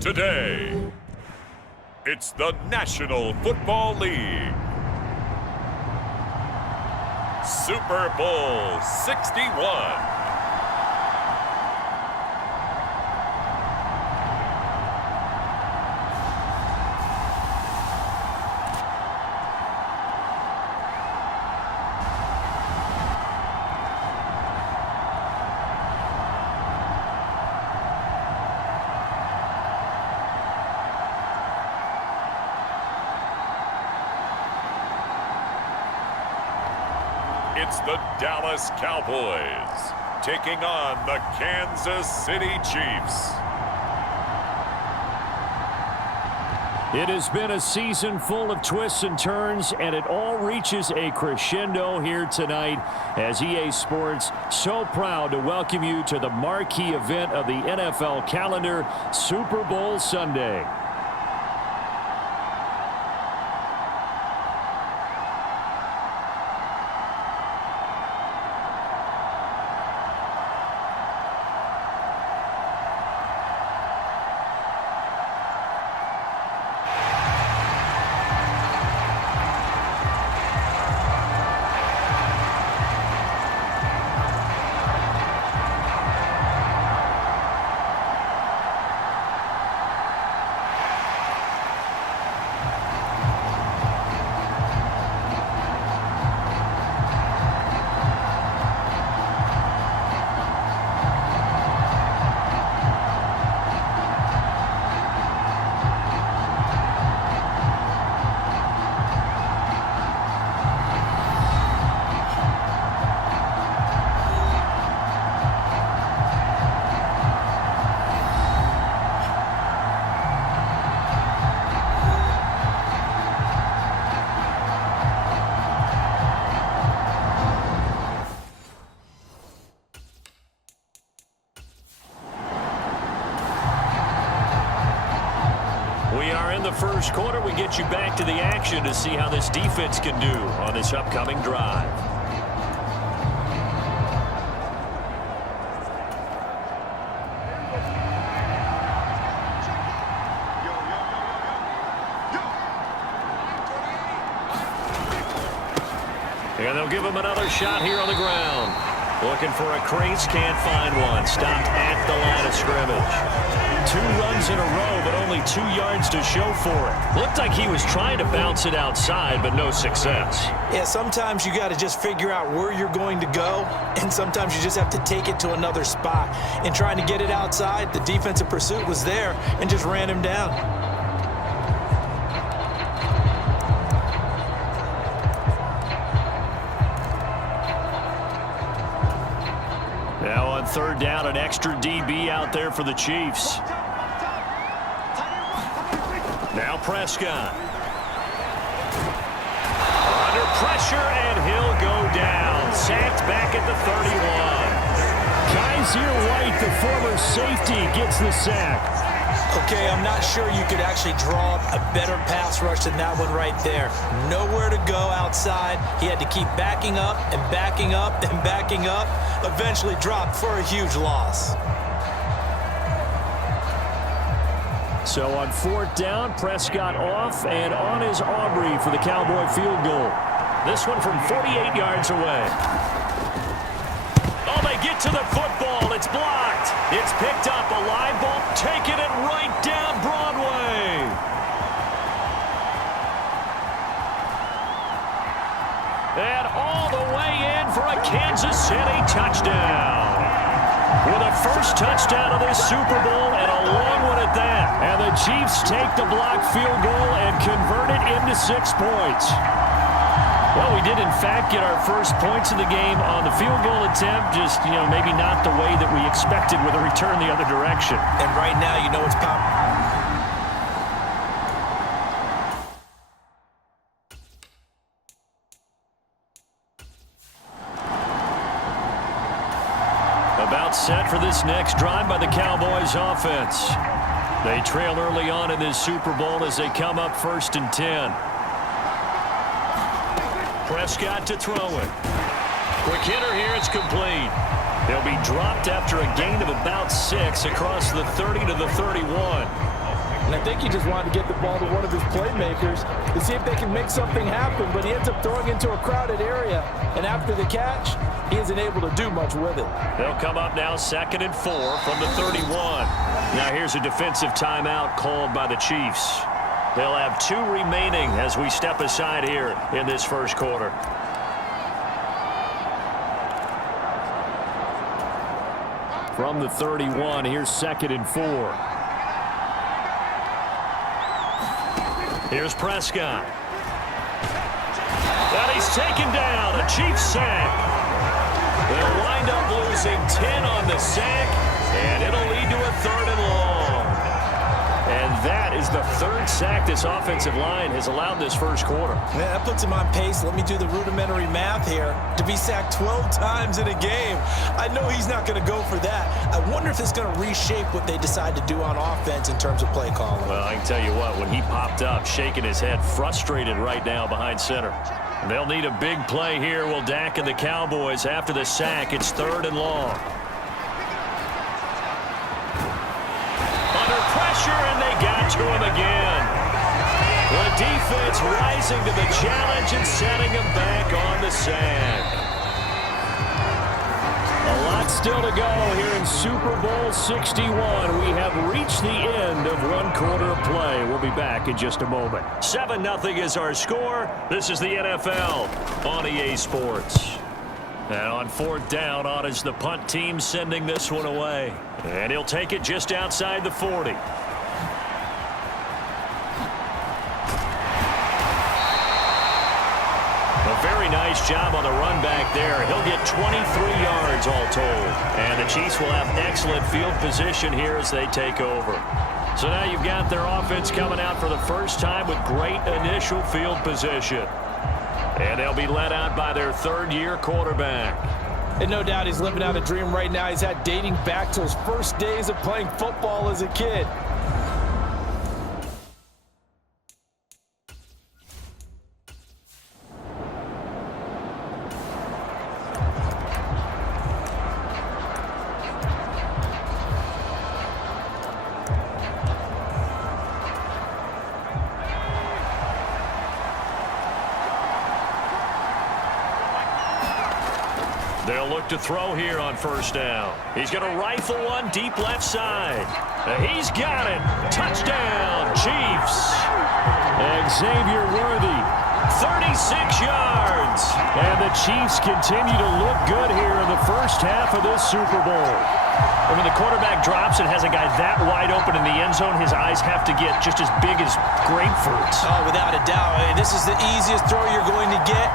Today, it's the National Football League. Super Bowl 61. It's the Dallas Cowboys taking on the Kansas City Chiefs. It has been a season full of twists and turns, and it all reaches a crescendo here tonight as EA Sports so proud to welcome you to the marquee event of the NFL calendar, Super Bowl Sunday. The first quarter, we get you back to the action to see how this defense can do on this upcoming drive. And they'll give him another shot here on the ground. Looking for a crease, can't find one. Stopped at the line of scrimmage. 2 runs in a row, but only 2 yards to show for it. Looked like he was trying to bounce it outside, but no success. Yeah, sometimes you got to just figure out where you're going to go, and sometimes you just have to take it to another spot. And trying to get it outside, the defensive pursuit was there and just ran him down. Now on third down, an extra DB out there for the Chiefs. Now Prescott. Under pressure, and he'll go down. Sacked back at the 31. Kaiser White, the former safety, gets the sack. Okay, I'm not sure you could actually draw a better pass rush than that one right there. Nowhere to go outside. He had to keep backing up and backing up and backing up. Eventually dropped for a huge loss. So on fourth down, Prescott off, and on is Aubrey for the Cowboy field goal. This one from 48 yards away. Oh, they get to the football. It's blocked. It's picked up. A live ball, taking it right down Broadway. And all the way in for a Kansas City touchdown. With a first touchdown of this Super Bowl, and a long one at that. And the Chiefs take the blocked field goal and convert it into 6 points. Well, we did, in fact, get our first points of the game on the field goal attempt. Just, maybe not the way that we expected with a return the other direction. And right now, you know it's power. About set for this next drive by the Cowboys offense. They trail early on in this Super Bowl as they come up 1st and 10. Prescott to throw it. Quick hitter here, it's complete. They'll be dropped after a gain of about 6 across the 30 to the 31. And I think he just wanted to get the ball to one of his playmakers to see if they can make something happen, but he ends up throwing into a crowded area, and after the catch, he isn't able to do much with it. They'll come up now 2nd and 4 from the 31. Now here's a defensive timeout called by the Chiefs. They'll have 2 remaining as we step aside here in this first quarter. From the 31, here's 2nd and 4. Here's Prescott. And he's taken down. A Chiefs sack. They'll wind up losing 10 on the sack, and it'll lead to a 3rd and long. And that is the 3rd sack this offensive line has allowed this first quarter. Yeah, that puts him on pace. Let me do the rudimentary math here. To be sacked 12 times in a game, I know he's not going to go for that. I wonder if it's going to reshape what they decide to do on offense in terms of play calling. Well, I can tell you what, when he popped up, shaking his head, frustrated right now behind center. They'll need a big play here. Will Dak and the Cowboys after the sack. It's 3rd and long. Under pressure, and they got to him again. The defense rising to the challenge and setting him back on the sack. A lot still to go here in Super Bowl 61. We have reached the end of 1 quarter of play. We'll be back in just a moment. 7-0 is our score. This is the NFL on EA Sports. And on 4th down, on is the punt team sending this one away. And he'll take it just outside the 40. A very nice job on the run back there. He'll get 23 yards all told. And the Chiefs will have excellent field position here as they take over. So now you've got their offense coming out for the first time with great initial field position. And they'll be led out by their 3rd-year quarterback. And no doubt he's living out a dream right now. He's had dating back to his first days of playing football as a kid. They'll look to throw here on 1st down. He's going to rifle one deep left side. He's got it. Touchdown, Chiefs. Xavier Worthy, 36 yards. And the Chiefs continue to look good here in the first half of this Super Bowl. And when the quarterback drops and has a guy that wide open in the end zone, his eyes have to get just as big as grapefruits. Oh, without a doubt. I mean, this is the easiest throw you're going to get.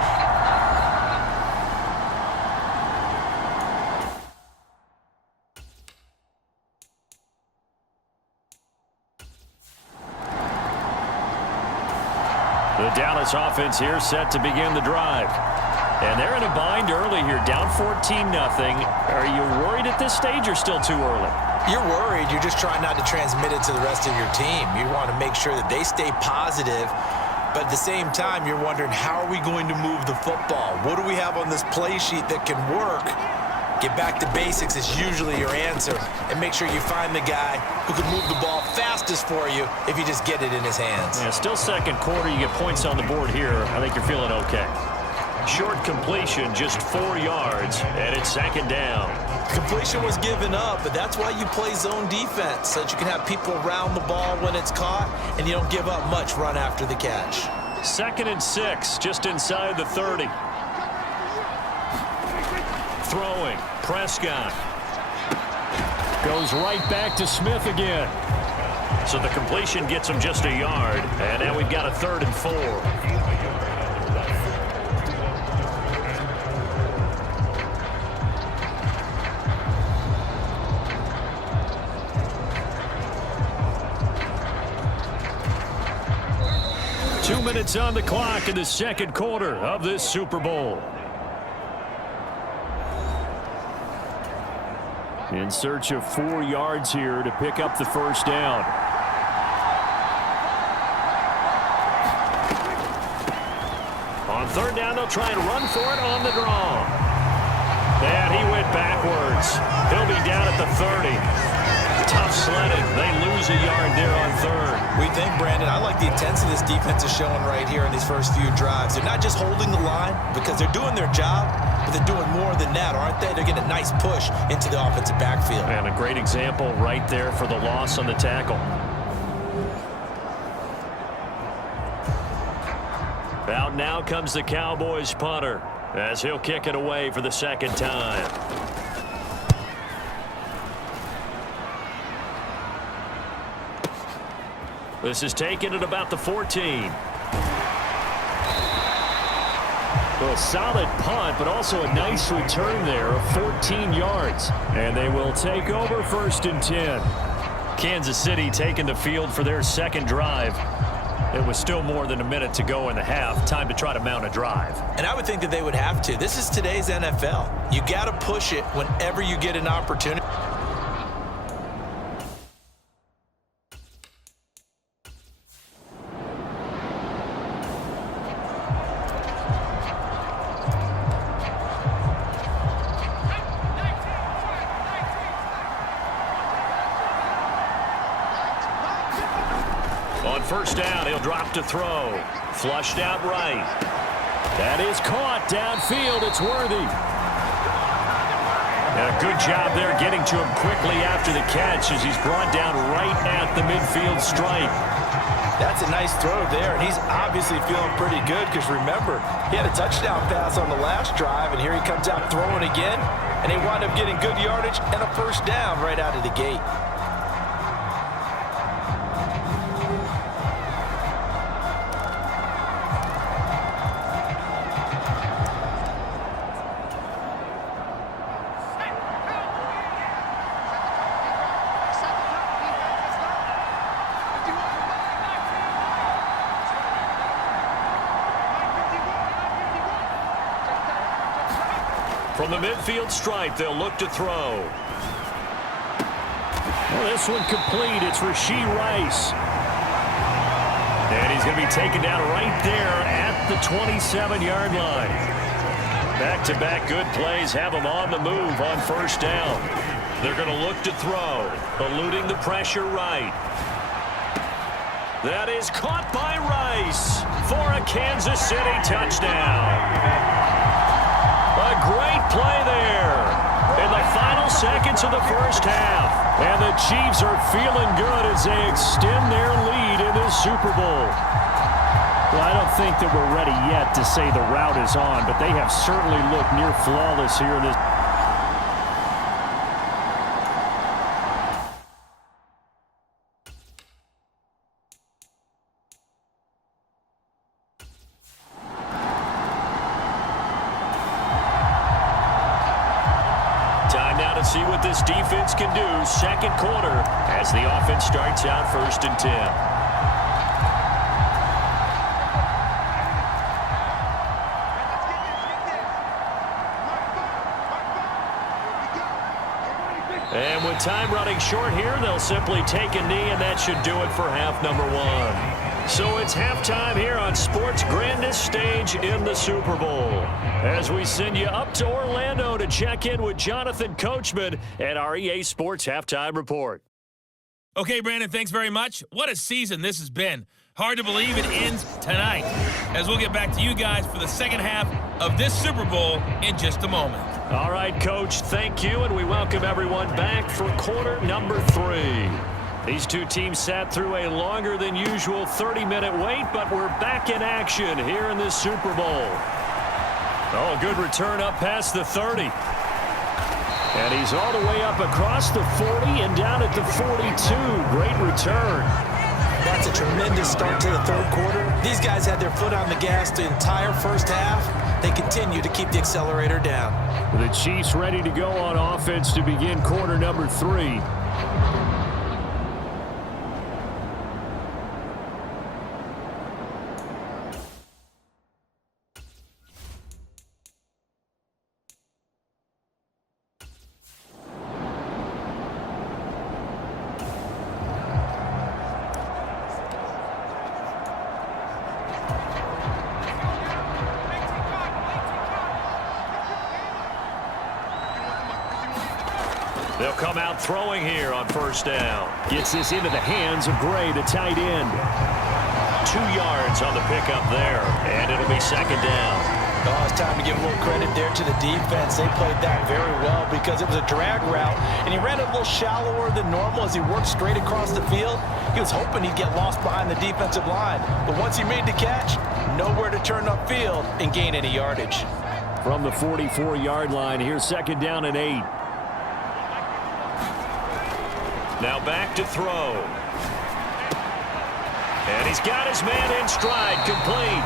The Dallas offense here set to begin the drive. And they're in a bind early here, down 14-0. Are you worried at this stage or still too early? You're worried. You're just trying not to transmit it to the rest of your team. You want to make sure that they stay positive. But at the same time, you're wondering, how are we going to move the football? What do we have on this play sheet that can work? Get back to basics is usually your answer. And make sure you find the guy who can move the ball fastest for you if you just get it in his hands. Yeah, still 2nd quarter. You get points on the board here. I think you're feeling okay. Short completion, just 4 yards, and it's 2nd down. Completion was given up, but that's why you play zone defense, so that you can have people around the ball when it's caught, and you don't give up much run after the catch. 2nd and 6, just inside the 30. Throwing, Prescott. Goes right back to Smith again. So the completion gets him just a yard, and now we've got a 3rd and 4. Two minutes on the clock in the 2nd quarter of this Super Bowl. In search of 4 yards here to pick up the 1st down. On 3rd down, they'll try and run for it on the draw. And he went backwards. He'll be down at the 30. Tough sledding. They lose a yard there on third. We think, Brandon, I like the intensity this defense is showing right here in these first few drives. They're not just holding the line because they're doing their job, but they're doing more than that, aren't they? They're getting a nice push into the offensive backfield. And a great example right there for the loss on the tackle. Out now comes the Cowboys punter as he'll kick it away for the second time. This is taken at about the 14. Well, a solid punt, but also a nice return there of 14 yards. And they will take over 1st and 10. Kansas City taking the field for their second drive. It was still more than a minute to go in the half. Time to try to mount a drive. And I would think that they would have to. This is today's NFL. You got to push it whenever you get an opportunity. On 1st down, he'll drop to throw. Flushed out right. That is caught downfield. It's Worthy. And a good job there getting to him quickly after the catch as he's brought down right at the midfield stripe. That's a nice throw there, and he's obviously feeling pretty good because, remember, he had a touchdown pass on the last drive, and here he comes out throwing again, and he wound up getting good yardage and a 1st down right out of the gate. From the midfield stripe, they'll look to throw. Well, this one complete. It's Rashee Rice. And he's going to be taken down right there at the 27-yard line. Back-to-back good plays have him on the move on 1st down. They're going to look to throw, eluding the pressure right. That is caught by Rice for a Kansas City touchdown. A great play there in the final seconds of the 1st half. And the Chiefs are feeling good as they extend their lead in this Super Bowl. Well, I don't think that we're ready yet to say the route is on, but they have certainly looked near flawless here in this. Time now to see what this defense can do. 2nd quarter as the offense starts out 1st and 10. And with time running short here, they'll simply take a knee, and that should do it for half number 1. So it's halftime here on sports' grandest stage in the Super Bowl. As we send you up to Orlando to check in with Jonathan Coachman at our EA Sports Halftime Report. Okay, Brandon, thanks very much. What a season this has been. Hard to believe it ends tonight, as we'll get back to you guys for the second half of this Super Bowl in just a moment. All right, Coach, thank you, and we welcome everyone back for quarter number 3. These two teams sat through a longer than usual 30-minute wait, but we're back in action here in this Super Bowl. Oh, good return up past the 30. And he's all the way up across the 40 and down at the 42. Great return. That's a tremendous start to the 3rd quarter. These guys had their foot on the gas the entire 1st half. They continue to keep the accelerator down. The Chiefs ready to go on offense to begin quarter number 3. They'll come out throwing here on first down. Gets this into the hands of Gray, the tight end. 2 yards on the pickup there, and it'll be second down. Oh, it's time to give a little credit there to the defense. They played that very well because it was a drag route, and he ran a little shallower than normal as he worked straight across the field. He was hoping he'd get lost behind the defensive line, but once he made the catch, nowhere to turn upfield and gain any yardage. From the 44-yard line, here's second down and 8. Now back to throw. And he's got his man in stride, complete.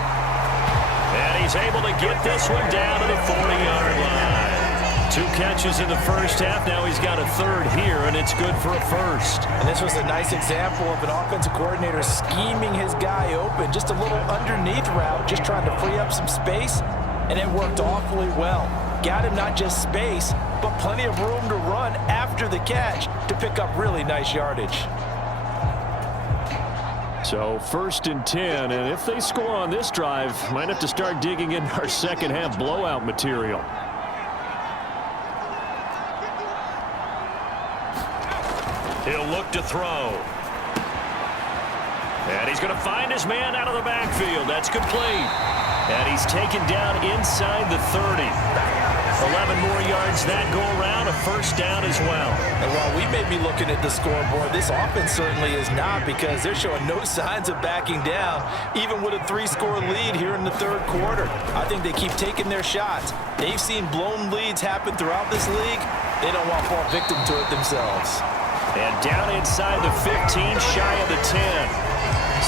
And he's able to get this one down to the 40-yard line. 2 catches in the first half. Now he's got a third here, and it's good for a first. And this was a nice example of an offensive coordinator scheming his guy open. Just a little underneath route, just trying to free up some space, and it worked awfully well. Got him not just space, but plenty of room to run after the catch to pick up really nice yardage. So 1st and 10, and if they score on this drive, might have to start digging in our second half blowout material. He'll look to throw. And he's going to find his man out of the backfield. That's complete. And he's taken down inside the 30. 11 more yards that go around, a first down as well. And while we may be looking at the scoreboard, this offense certainly is not, because they're showing no signs of backing down, even with a 3-score lead here in the third quarter. I think they keep taking their shots. They've seen blown leads happen throughout this league. They don't want to fall victim to it themselves. And down inside the 15, shy of the 10.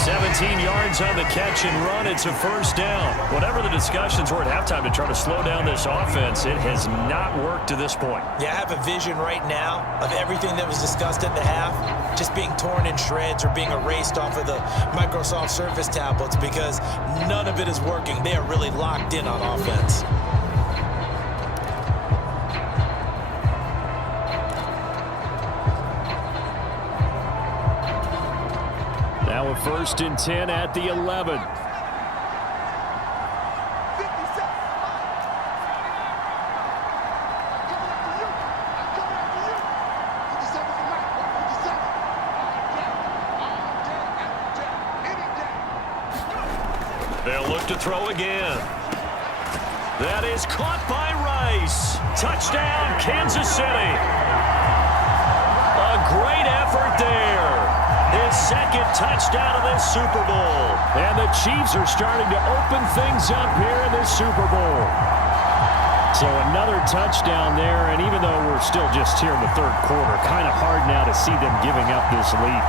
17 yards on the catch and run. It's a first down. Whatever the discussions were at halftime to try to slow down this offense, it has not worked to this point. Yeah, I have a vision right now of everything that was discussed at the half just being torn in shreds or being erased off of the Microsoft Surface tablets, because none of it is working. They are really locked in on offense. Now a 1st and 10 at the 11. They'll look to throw again. That is caught by Rice. Touchdown, Kansas City. A great effort there. His second touchdown of this Super Bowl. And the Chiefs are starting to open things up here in this Super Bowl. So another touchdown there, and even though we're still just here in the third quarter, kind of hard now to see them giving up this lead.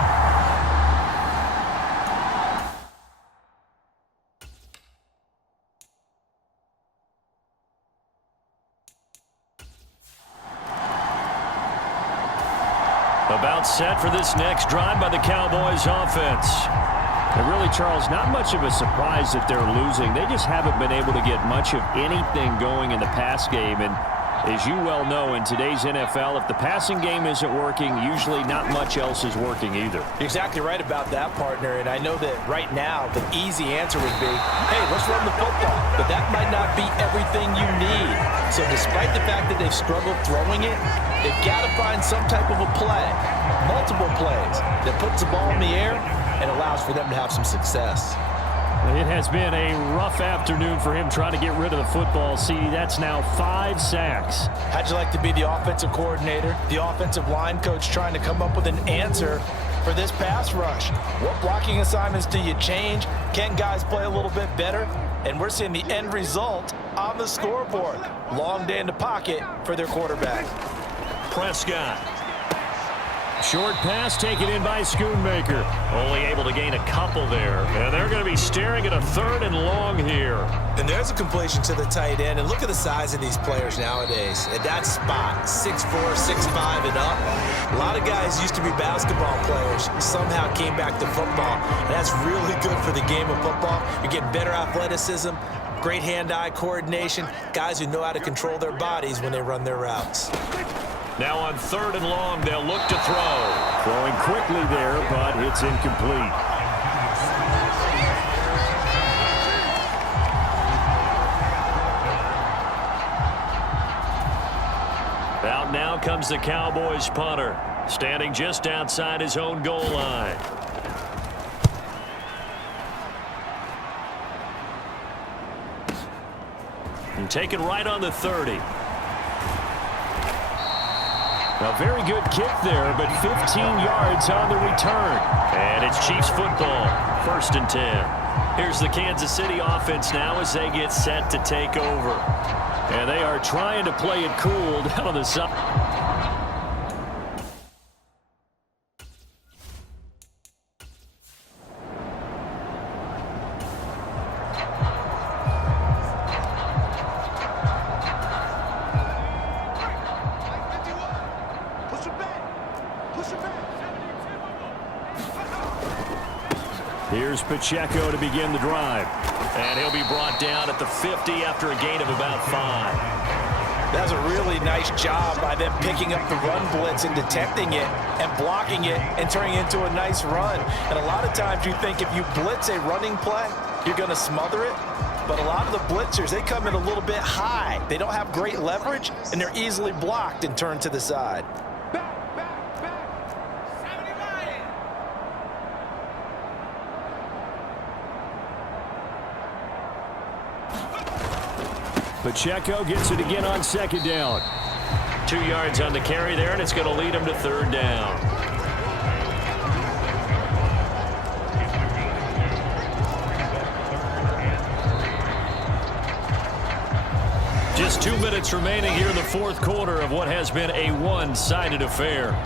About set for this next drive by the Cowboys offense. And really, Charles, not much of a surprise that they're losing. They just haven't been able to get much of anything going in the pass game. And as you well know, in today's NFL, if the passing game isn't working, usually not much else is working either. You're exactly right about that, partner. And I know that right now the easy answer would be, hey, let's run the football. But that might not be everything you need. So despite the fact that they've struggled throwing it, they've got to find some type of a play, multiple plays, that puts the ball in the air and allows for them to have some success. It has been a rough afternoon for him trying to get rid of the football. See, that's now 5 sacks. How'd you like to be the offensive coordinator, the offensive line coach, trying to come up with an answer for this pass rush? What blocking assignments do you change? Can guys play a little bit better? And we're seeing the end result on the scoreboard. Long day in the pocket for their quarterback. Prescott. Short pass taken in by Schoonmaker. Only able to gain a couple there. And they're going to be staring at a 3rd and long here. And there's a completion to the tight end. And look at the size of these players nowadays. At that spot, 6'4", 6'5", and up. A lot of guys used to be basketball players. Somehow came back to football. And that's really good for the game of football. You're getting better athleticism, great hand-eye coordination, guys who know how to control their bodies when they run their routes. Now on 3rd and long, they'll look to throw. Throwing quickly there, but it's incomplete. Out And now comes the Cowboys punter, standing just outside his own goal line. And taken right on the 30. A very good kick there, but 15 yards on the return. And it's Chiefs football, 1st and 10. Here's the Kansas City offense now as they get set to take over. And they are trying to play it cool down on the side. Here's Pacheco to begin the drive. And he'll be brought down at the 50 after a gain of about 5. That's a really nice job by them picking up the run blitz and detecting it and blocking it and turning it into a nice run. And a lot of times you think if you blitz a running play, you're going to smother it. But a lot of the blitzers, they come in a little bit high. They don't have great leverage, and they're easily blocked and turned to the side. Pacheco gets it again on 2nd down. 2 yards on the carry there, and it's going to lead him to 3rd down. Just 2 minutes remaining here in the 4th quarter of what has been a one-sided affair.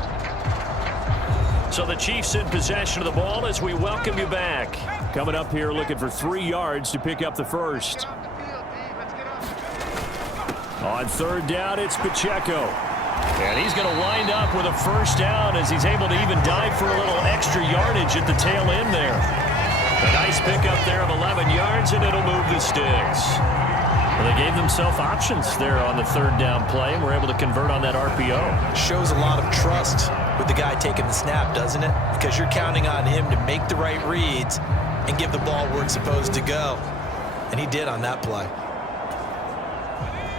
So the Chiefs in possession of the ball as we welcome you back. Coming up here looking for 3 yards to pick up the first. On 3rd down, it's Pacheco. And he's going to wind up with a 1st down as he's able to even dive for a little extra yardage at the tail end there. A nice pickup there of 11 yards, and it'll move the sticks. Well, they gave themselves options there on the 3rd down play, and were able to convert on that RPO. Shows a lot of trust with the guy taking the snap, doesn't it? Because you're counting on him to make the right reads and give the ball where it's supposed to go. And he did on that play.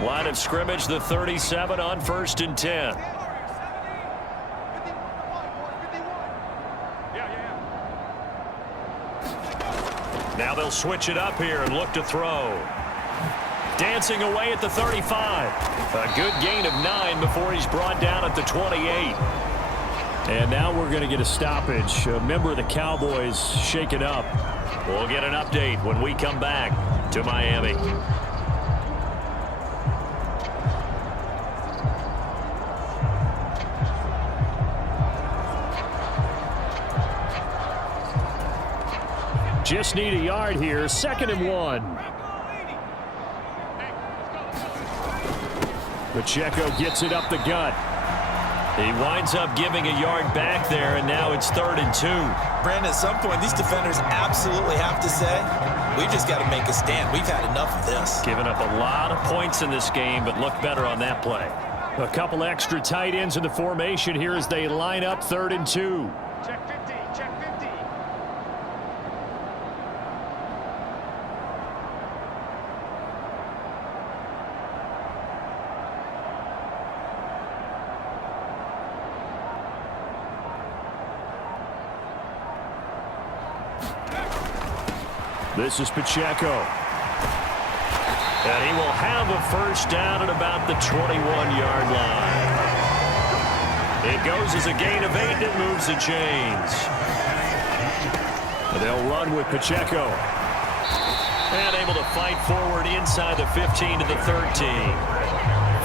Line of scrimmage, the 37 on 1st and 10. Now they'll switch it up here and look to throw. Dancing away at the 35. A good gain of 9 before he's brought down at the 28. And now we're going to get a stoppage. A member of the Cowboys shaken up. We'll get an update when we come back to Miami. Just need a yard here. 2nd and 1. Pacheco gets it up the gut. He winds up giving a yard back there, and now it's 3rd and 2. Brandon, at some point, these defenders absolutely have to say, we just got to make a stand. We've had enough of this. Giving up a lot of points in this game, but look better on that play. A couple extra tight ends in the formation here as they line up 3rd and 2. Check 50, check 50. This is Pacheco. And he will have a 1st down at about the 21-yard line. It goes as a gain of 8, and it moves the chains. And they'll run with Pacheco. And able to fight forward inside the 15 to the 13.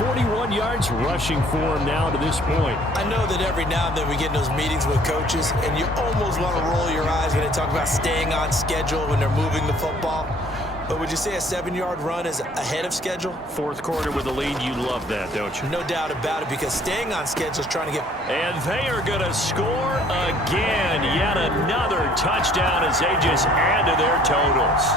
41 yards rushing for him now to this point. I know that every now and then we get in those meetings with coaches, and you almost want to roll your eyes when they talk about staying on schedule when they're moving the football. But would you say a 7-yard run is ahead of schedule? 4th quarter with a lead, you love that, don't you? No doubt about it, because staying on schedule is trying to get... And they are going to score again. Yet another touchdown as they just add to their totals.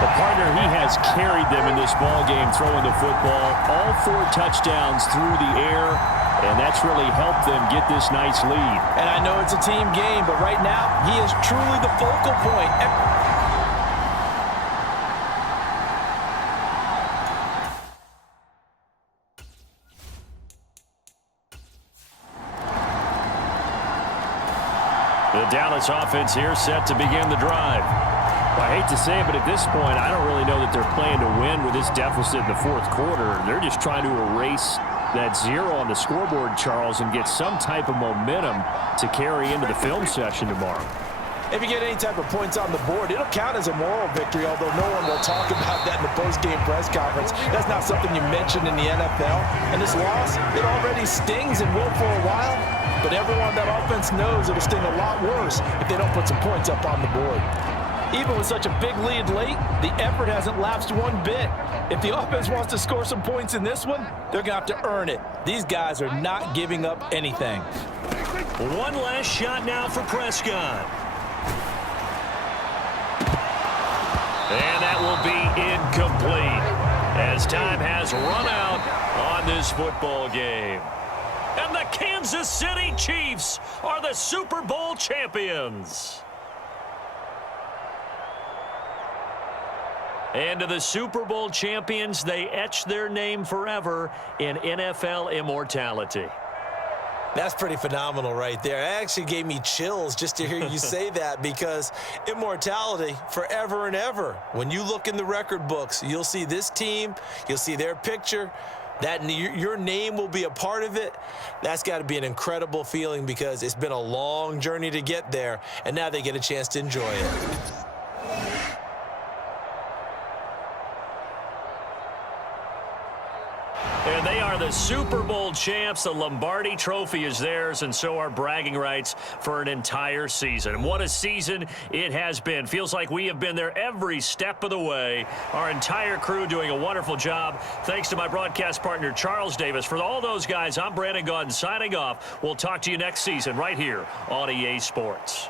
The partner, he has carried them in this ball game, throwing the football. All 4 touchdowns through the air, and that's really helped them get this nice lead. And I know it's a team game, but right now, he is truly the focal point. The Dallas offense here set to begin the drive. Well, I hate to say it, but at this point, I don't really know that they're playing to win with this deficit in the fourth quarter. They're just trying to erase that 0 on the scoreboard, Charles, and get some type of momentum to carry into the film session tomorrow. If you get any type of points on the board, it'll count as a moral victory, although no one will talk about that in the post-game press conference. That's not something you mentioned in the NFL. And this loss, it already stings and will for a while, but everyone on that offense knows it'll sting a lot worse if they don't put some points up on the board. Even with such a big lead late, the effort hasn't lapsed one bit. If the offense wants to score some points in this one, they're going to have to earn it. These guys are not giving up anything. One last shot now for Prescott. And that will be incomplete as time has run out on this football game. And the Kansas City Chiefs are the Super Bowl champions. And to the Super Bowl champions, they etch their name forever in NFL immortality. That's pretty phenomenal right there. It actually gave me chills just to hear you say that, because immortality forever and ever. When you look in the record books, you'll see this team, you'll see their picture, that your name will be a part of it. That's got to be an incredible feeling, because it's been a long journey to get there, and now they get a chance to enjoy it. And they are the Super Bowl champs. The Lombardi Trophy is theirs, and so are bragging rights for an entire season. And what a season it has been. Feels like we have been there every step of the way. Our entire crew doing a wonderful job. Thanks to my broadcast partner, Charles Davis. For all those guys, I'm Brandon Gaudin signing off. We'll talk to you next season right here on EA Sports.